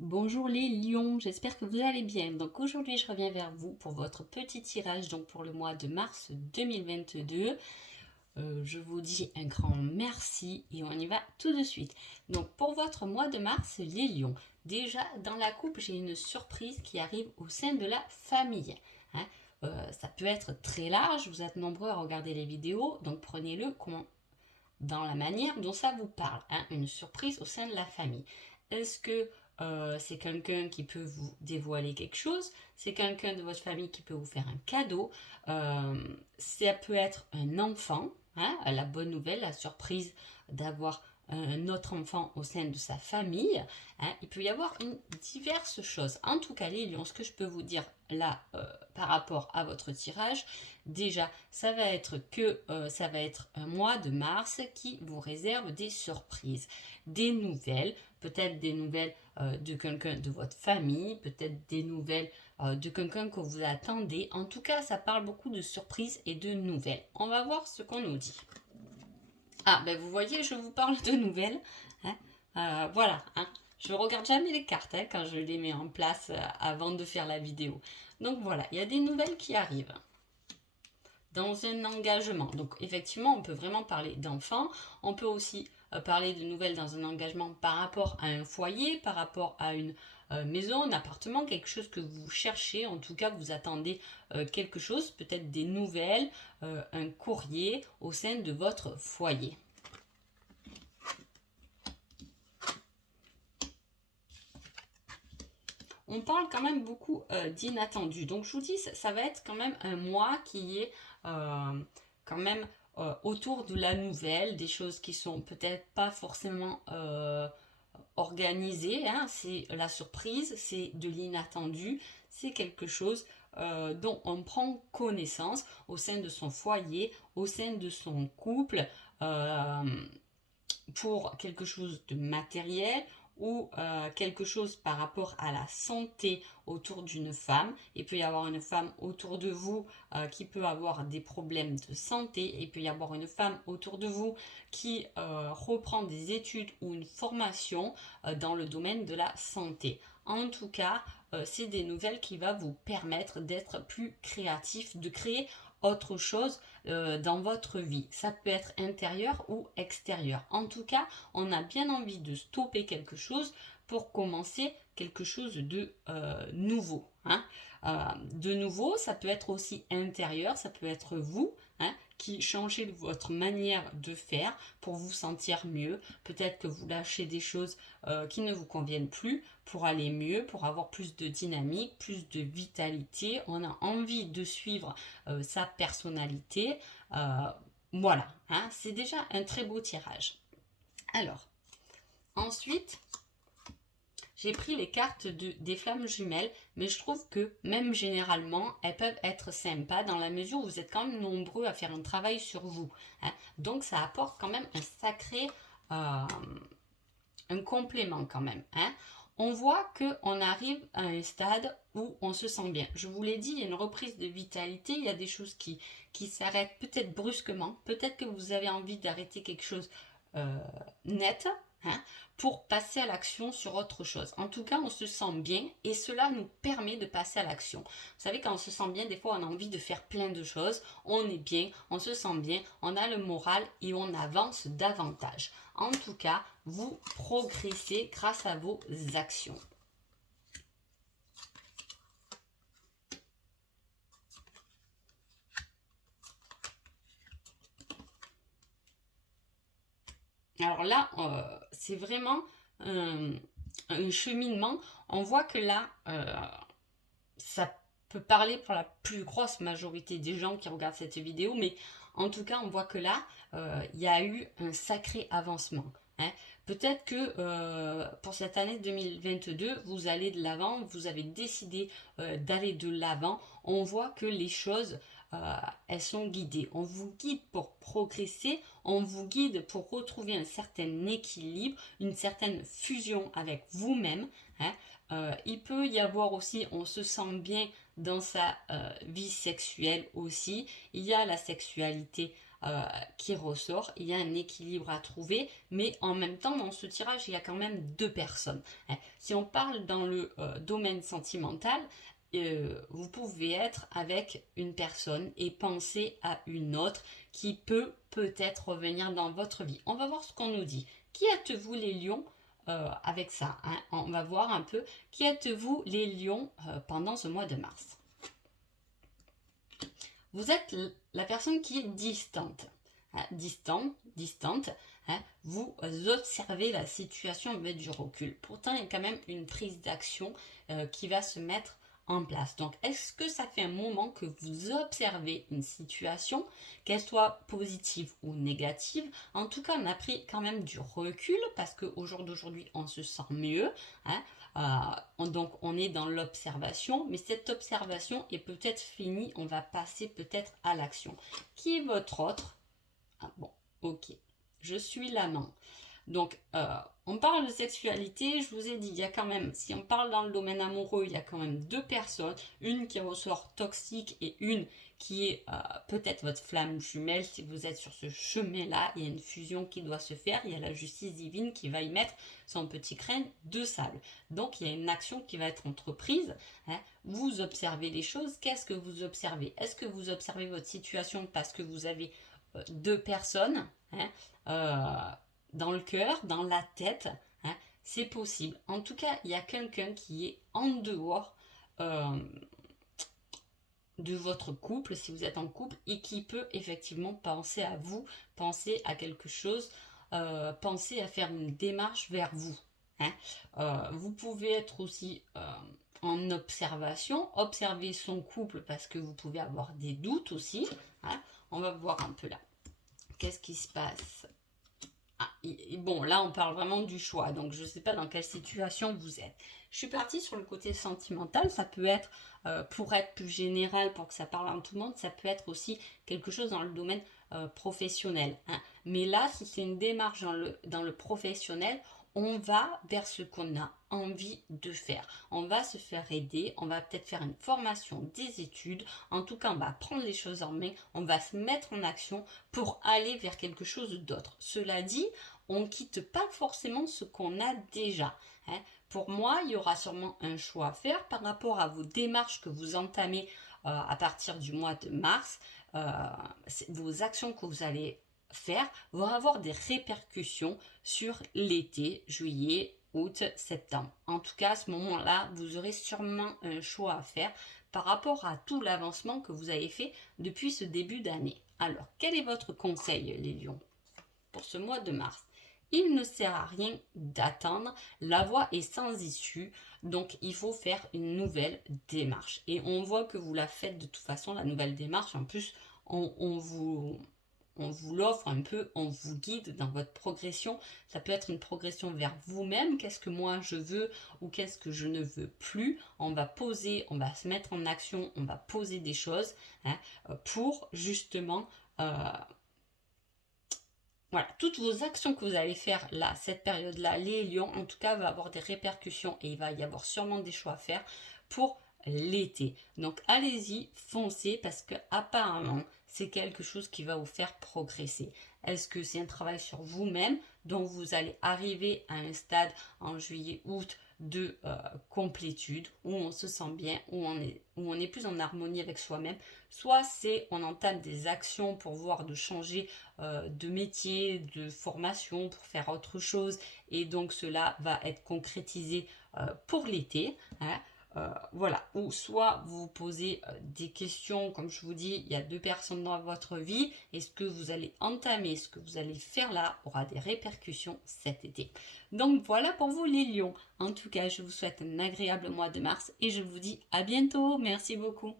Bonjour les lions, j'espère que vous allez bien. Donc aujourd'hui je reviens vers vous pour votre petit tirage donc pour le mois de mars 2022. Je vous dis un grand merci et on y va tout de suite. Donc pour votre mois de mars les lions, déjà dans la coupe j'ai une surprise qui arrive au sein de la famille. Hein. Ça peut être très large, vous êtes nombreux à regarder les vidéos, donc prenez-le dans la manière dont ça vous parle, hein, une surprise au sein de la famille. Est-ce que c'est quelqu'un qui peut vous dévoiler quelque chose? C'est quelqu'un de votre famille qui peut vous faire un cadeau? Ça peut être un enfant, hein, la bonne nouvelle, la surprise d'avoir un autre enfant au sein de sa famille. Hein. Il peut y avoir diverses choses. En tout cas, les lions, ce que je peux vous dire là par rapport à votre tirage, déjà, ça va être un mois de mars qui vous réserve des surprises, des nouvelles, peut-être des nouvelles de quelqu'un de votre famille, peut-être des nouvelles de quelqu'un que vous attendez. En tout cas, ça parle beaucoup de surprises et de nouvelles. On va voir ce qu'on nous dit. Ah, ben vous voyez, je vous parle de nouvelles. Hein. Voilà, hein. Je ne regarde jamais les cartes hein, quand je les mets en place avant de faire la vidéo. Donc voilà, il y a des nouvelles qui arrivent dans un engagement. Donc effectivement, on peut vraiment parler d'enfants. On peut aussi parler de nouvelles dans un engagement par rapport à un foyer, par rapport à une maison, un appartement, quelque chose que vous cherchez. En tout cas, vous attendez quelque chose, peut-être des nouvelles, un courrier au sein de votre foyer. On parle quand même beaucoup d'inattendus. Donc je vous dis, ça va être quand même un mois qui est quand même autour de la nouvelle, des choses qui sont peut-être pas forcément organisées. Hein. C'est la surprise, c'est de l'inattendu, c'est quelque chose dont on prend connaissance au sein de son foyer, au sein de son couple. Euh, pour quelque chose de matériel ou quelque chose par rapport à la santé autour d'une femme. Il peut y avoir une femme autour de vous qui peut avoir des problèmes de santé. Il peut y avoir une femme autour de vous qui reprend des études ou une formation dans le domaine de la santé. En tout cas, c'est des nouvelles qui vont vous permettre d'être plus créatif, de créer autre chose dans votre vie. Ça peut être intérieur ou extérieur. En tout cas, on a bien envie de stopper quelque chose pour commencer quelque chose de nouveau. Hein. De nouveau, ça peut être aussi intérieur, ça peut être vous. Hein, qui changez votre manière de faire pour vous sentir mieux. Peut-être que vous lâchez des choses qui ne vous conviennent plus pour aller mieux, pour avoir plus de dynamique, plus de vitalité. On a envie de suivre sa personnalité. Euh, voilà, hein, c'est déjà un très beau tirage. Alors, ensuite, j'ai pris les cartes des flammes jumelles, mais je trouve que même généralement, elles peuvent être sympas dans la mesure où vous êtes quand même nombreux à faire un travail sur vous. Hein. Donc, ça apporte quand même un sacré un complément quand même. Hein. On voit qu'on arrive à un stade où on se sent bien. Je vous l'ai dit, il y a une reprise de vitalité, il y a des choses qui s'arrêtent peut-être brusquement, peut-être que vous avez envie d'arrêter quelque chose net, hein, pour passer à l'action sur autre chose. En tout cas, on se sent bien et cela nous permet de passer à l'action. Vous savez, quand on se sent bien, des fois, on a envie de faire plein de choses. On est bien, on se sent bien, on a le moral et on avance davantage. En tout cas, vous progressez grâce à vos actions. Alors là, c'est vraiment un cheminement. On voit que là, ça peut parler pour la plus grosse majorité des gens qui regardent cette vidéo, mais en tout cas, on voit que là, il y a eu un sacré avancement. Hein. Peut-être que pour cette année 2022, vous allez de l'avant, vous avez décidé d'aller de l'avant. On voit que les choses, elles sont guidées. On vous guide pour progresser, on vous guide pour retrouver un certain équilibre, une certaine fusion avec vous-même. Hein. Il peut y avoir aussi, on se sent bien dans sa vie sexuelle aussi. Il y a la sexualité qui ressort. Il y a un équilibre à trouver, mais en même temps, dans ce tirage, il y a quand même deux personnes. Hein. Si on parle dans le domaine sentimental, vous pouvez être avec une personne et penser à une autre qui peut-être revenir dans votre vie. On va voir ce qu'on nous dit. Qui êtes-vous les lions avec ça, hein? On va voir un peu qui êtes-vous les lions pendant ce mois de mars. Vous êtes la personne qui est distante, hein, distante, hein, vous observez la situation avec du recul. Pourtant, il y a quand même une prise d'action qui va se mettre en place. Donc, est-ce que ça fait un moment que vous observez une situation, qu'elle soit positive ou négative? En tout cas, on a pris quand même du recul parce qu'au jour d'aujourd'hui, on se sent mieux. Hein. Donc on est dans l'observation, mais cette observation est peut-être finie, on va passer peut-être à l'action. Qui est votre autre? Ah bon, ok, je suis l'amant. Donc, on parle de sexualité, je vous ai dit, il y a quand même, si on parle dans le domaine amoureux, il y a quand même deux personnes, une qui ressort toxique et une qui est peut-être votre flamme jumelle. Si vous êtes sur ce chemin-là, il y a une fusion qui doit se faire, il y a la justice divine qui va y mettre son petit grain de sable. Donc, il y a une action qui va être entreprise. Hein. Vous observez les choses, qu'est-ce que vous observez? Est-ce que vous observez votre situation parce que vous avez deux personnes, hein, dans le cœur, dans la tête, hein, c'est possible. En tout cas, il y a quelqu'un qui est en dehors de votre couple, si vous êtes en couple, et qui peut effectivement penser à vous, penser à quelque chose, penser à faire une démarche vers vous. Hein. Vous pouvez être aussi en observation, observer son couple parce que vous pouvez avoir des doutes aussi. Hein. On va voir un peu là. Qu'est-ce qui se passe? Bon, là, on parle vraiment du choix, donc je ne sais pas dans quelle situation vous êtes. Je suis partie sur le côté sentimental, ça peut être, pour être plus général, pour que ça parle à tout le monde, ça peut être aussi quelque chose dans le domaine professionnel. Hein. Mais là, si c'est une démarche dans le professionnel, on va vers ce qu'on a envie de faire. On va se faire aider, on va peut-être faire une formation, des études. En tout cas, on va prendre les choses en main, on va se mettre en action pour aller vers quelque chose d'autre. Cela dit, on ne quitte pas forcément ce qu'on a déjà. Hein. Pour moi, il y aura sûrement un choix à faire par rapport à vos démarches que vous entamez à partir du mois de mars. Vos actions que vous allez faire vont avoir des répercussions sur l'été, juillet, août, septembre. En tout cas, à ce moment-là, vous aurez sûrement un choix à faire par rapport à tout l'avancement que vous avez fait depuis ce début d'année. Alors, quel est votre conseil, les lions, pour ce mois de mars? Il ne sert à rien d'attendre, la voie est sans issue, donc il faut faire une nouvelle démarche. Et on voit que vous la faites de toute façon, la nouvelle démarche. En plus, on vous l'offre un peu, on vous guide dans votre progression. Ça peut être une progression vers vous-même, qu'est-ce que moi je veux ou qu'est-ce que je ne veux plus. On va poser, on va se mettre en action, on va poser des choses, hein, pour justement... voilà, toutes vos actions que vous allez faire là, cette période-là, les lions, en tout cas, va avoir des répercussions et il va y avoir sûrement des choix à faire pour l'été. Donc allez-y, foncez parce que apparemment c'est quelque chose qui va vous faire progresser. Est-ce que c'est un travail sur vous-même dont vous allez arriver à un stade en juillet, août de complétude où on se sent bien, où on est plus en harmonie avec soi-même, soit c'est on entame des actions pour voir de changer de métier, de formation, pour faire autre chose et donc cela va être concrétisé pour l'été. Hein. Voilà, ou soit vous posez des questions, comme je vous dis, il y a deux personnes dans votre vie, et ce que vous allez entamer, ce que vous allez faire là aura des répercussions cet été. Donc voilà pour vous les lions. En tout cas, je vous souhaite un agréable mois de mars et je vous dis à bientôt. Merci beaucoup.